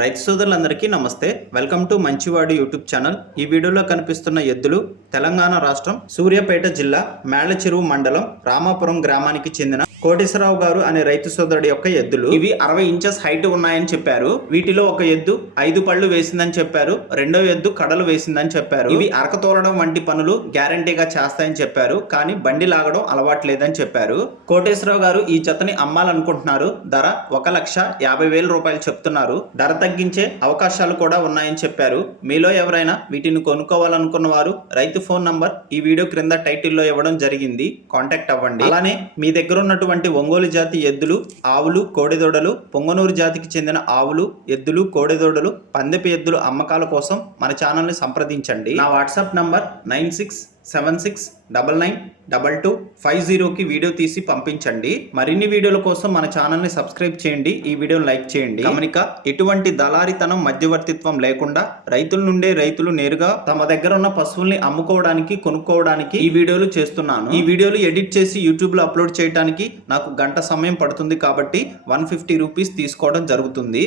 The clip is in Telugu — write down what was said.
రైతు సోదరులందరికీ నమస్తే. వెల్కమ్ టు మంచివాడు యూట్యూబ్ ఛానల్. ఈ వీడియోలో కనిపిస్తున్న ఎద్దులు తెలంగాణ రాష్ట్రం సూర్యాపేట జిల్లా మేళ్ళచెరువు మండలం రామాపురం గ్రామానికి చెందిన కోటేశ్వరరావు గారు అనే రైతు సోదరుడు యొక్క ఎద్దులు. ఇవి అరవై ఇంచెస్ హైట్ ఉన్నాయని చెప్పారు. వీటిలో ఒక ఎద్దు ఐదు పళ్ళు వేసిందని చెప్పారు. రెండో ఎద్దు కడలు వేసిందని చెప్పారు. ఇవి అరక తోలడం వంటి పనులు గ్యారంటీగా చేస్తాయని చెప్పారు. కానీ బండి లాగడం అలవాటు లేదని చెప్పారు. కోటేశ్వరరావు గారు ఈ జతని అమ్మాలనుకుంటున్నారు. ధర ఒక లక్ష యాభై వేల రూపాయలు చెప్తున్నారు. ధర తగ్గించే అవకాశాలు కూడా ఉన్నాయని చెప్పారు. మీలో ఎవరైనా వీటిని కొనుక్కోవాలనుకున్న వారు రైతు ఫోన్ నంబర్ ఈ వీడియో క్రింద టైటిల్లో ఇవ్వడం జరిగింది. కాంటాక్ట్ అవ్వండి. అలానే మీ దగ్గర ఉన్నటువంటి ఒంగోలు జాతి ఎద్దులు ఆవులు కోడెదోడలు పొంగనూరు జాతికి చెందిన ఆవులు ఎద్దులు కోడెదోడలు పందెపు ఎద్దులు అమ్మకాల కోసం మన ఛానల్ని సంప్రదించండి. నా WhatsApp number nine six seven six double nine double two five జీరోకి వీడియో తీసి పంపించండి. మరిన్ని వీడియోల కోసం మన ఛానల్ని సబ్స్క్రైబ్ చేయండి. ఈ వీడియోని లైక్ చేయండి. గమనిక ఎటువంటి దళారితనం మధ్యవర్తిత్వం లేకుండా రైతుల నుండే రైతులు నేరుగా తమ దగ్గర ఉన్న పశువుల్ని అమ్ముకోవడానికి కొనుక్కోవడానికి ఈ వీడియోలు చేస్తున్నాను. ఈ వీడియోలు ఎడిట్ చేసి యూట్యూబ్లో అప్లోడ్ చేయడానికి నాకు గంట సమయం పడుతుంది కాబట్టి వన్ ఫిఫ్టీ రూపీస్ తీసుకోవడం జరుగుతుంది.